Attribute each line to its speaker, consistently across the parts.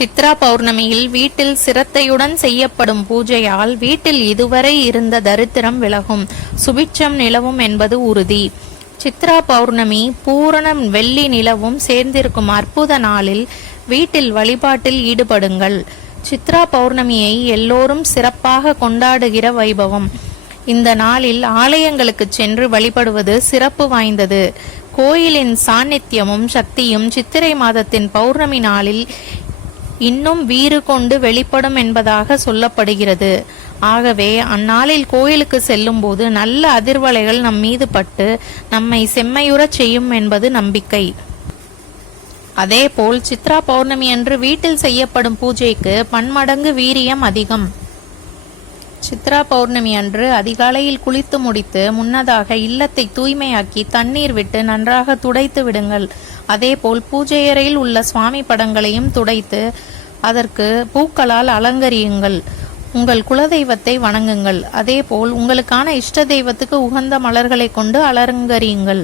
Speaker 1: சித்ரா பௌர்ணமியில் வீட்டில் சிரத்தையுடன் செய்யப்படும் பூஜையால் வீட்டில் இதுவரை இருந்த தரித்திரம் விலகும். சுபிட்சம் நிலவும் என்பது உறுதி. சித்ரா பௌர்ணமி பூரணம் வெள்ளி நிலவும் சேர்ந்திருக்கும் அற்புத நாளில் வீட்டில் வழிபாட்டில் ஈடுபடுங்கள். சித்ரா பௌர்ணமியை எல்லோரும் சிறப்பாக கொண்டாடுகிற வைபவம். இந்த நாளில் ஆலயங்களுக்கு சென்று வழிபடுவது சிறப்பு வாய்ந்தது. கோயிலின் சாநித்தியமும் சக்தியும் சித்திரை மாதத்தின் பௌர்ணமி நாளில் இன்னும் வீறு கொண்டு வெளிப்படும் என்பதாக சொல்லப்படுகிறது. ஆகவே அந்நாளில் கோயிலுக்கு செல்லும்போது நல்ல அதிர்வலைகள் நம் மீது பட்டு நம்மை செம்மையுறச் செய்யும் என்பது நம்பிக்கை. அதேபோல் சித்ரா பௌர்ணமி அன்று வீட்டில் செய்யப்படும் பூஜைக்கு பன்மடங்கு வீரியம் அதிகம். சித்ரா பௌர்ணமி அன்று அதிகாலையில் குளித்து முடித்து முன்னதாக இல்லத்தை தூய்மையாக்கி தண்ணீர் விட்டு நன்றாக துடைத்து விடுங்கள். அதேபோல் பூஜையறையில் உள்ள சுவாமி படங்களையும் துடைத்து அதற்கு பூக்களால் அலங்கரியுங்கள். உங்கள் குலதெய்வத்தை வணங்குங்கள். அதேபோல் உங்களுக்கான இஷ்ட தெய்வத்துக்கு உகந்த மலர்களை கொண்டு அலங்கரியுங்கள்.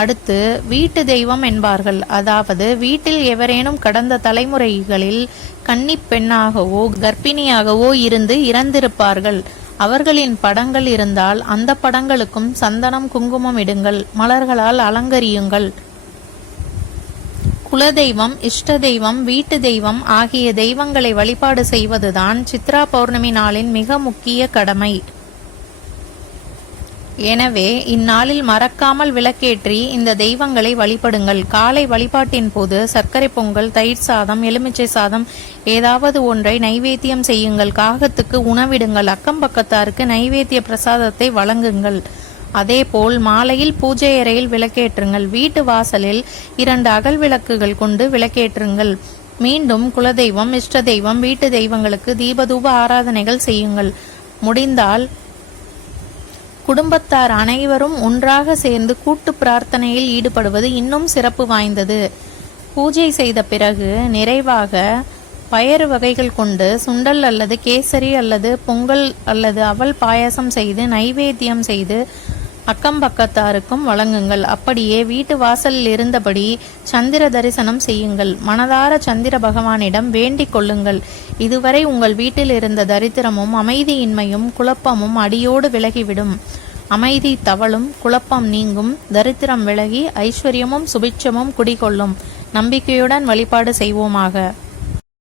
Speaker 1: அடுத்து வீட்டு தெய்வம் என்பார்கள். அதாவது வீட்டில் எவரேனும் கடந்த தலைமுறைகளில் கன்னி பெண்ணாகவோ கர்ப்பிணியாகவோ இருந்து இறந்திருப்பார்கள். அவர்களின் படங்கள் இருந்தால் அந்த படங்களுக்கும் சந்தனம் குங்குமம் இடுங்கள். மலர்களால் அலங்கரியுங்கள். குலதெய்வம் இஷ்ட தெய்வம் வீட்டு தெய்வம் ஆகிய தெய்வங்களை வழிபாடு செய்வதுதான் சித்ரா பௌர்ணமி நாளின் மிக முக்கிய கடமை. எனவே இந்நாளில் மறக்காமல் விளக்கேற்றி இந்த தெய்வங்களை வழிபடுங்கள். காலை வழிபாட்டின் போது சர்க்கரை பொங்கல் தயிர் சாதம் எலுமிச்சை சாதம் ஏதாவது ஒன்றை நைவேத்தியம் செய்யுங்கள். காகத்துக்கு உணவிடுங்கள். அக்கம் பக்கத்தாருக்கு நைவேத்திய பிரசாதத்தை வழங்குங்கள். அதேபோல் மாலையில் பூஜை அறையில் விளக்கேற்றுங்கள். வீட்டு வாசலில் இரண்டு அகல் விளக்குகள் கொண்டு விளக்கேற்றுங்கள். மீண்டும் குலதெய்வம் இஷ்ட தெய்வம் வீட்டு தெய்வங்களுக்கு தீபதூப ஆராதனைகள் செய்யுங்கள். முடிந்தால் குடும்பத்தார் அனைவரும் ஒன்றாக சேர்ந்து கூட்டு பிரார்த்தனையில் ஈடுபடுவது இன்னும் சிறப்பு வாய்ந்தது. பூஜை செய்த பிறகு நிறைவாக பயறு வகைகள் கொண்டு சுண்டல் அல்லது கேசரி அல்லது பொங்கல் அல்லது அவல் பாயாசம் செய்து நைவேத்தியம் செய்து அக்கம் பக்கத்தாருக்கும் வழங்குங்கள். அப்படியே வீட்டு வாசலில் இருந்தபடி சந்திர தரிசனம் செய்யுங்கள். மனதார சந்திர பகவானிடம் வேண்டிக் கொள்ளுங்கள். இதுவரை உங்கள் வீட்டில் இருந்த தரித்திரமும் அமைதியின்மையும் குழப்பமும் அடியோடு விலகிவிடும். அமைதி தவளும் குழப்பம் நீங்கும் தரித்திரம் விலகி ஐஸ்வர்யமும் சுபிட்சமும் குடிகொள்ளும். நம்பிக்கையுடன் வழிபாடு செய்வோமாக.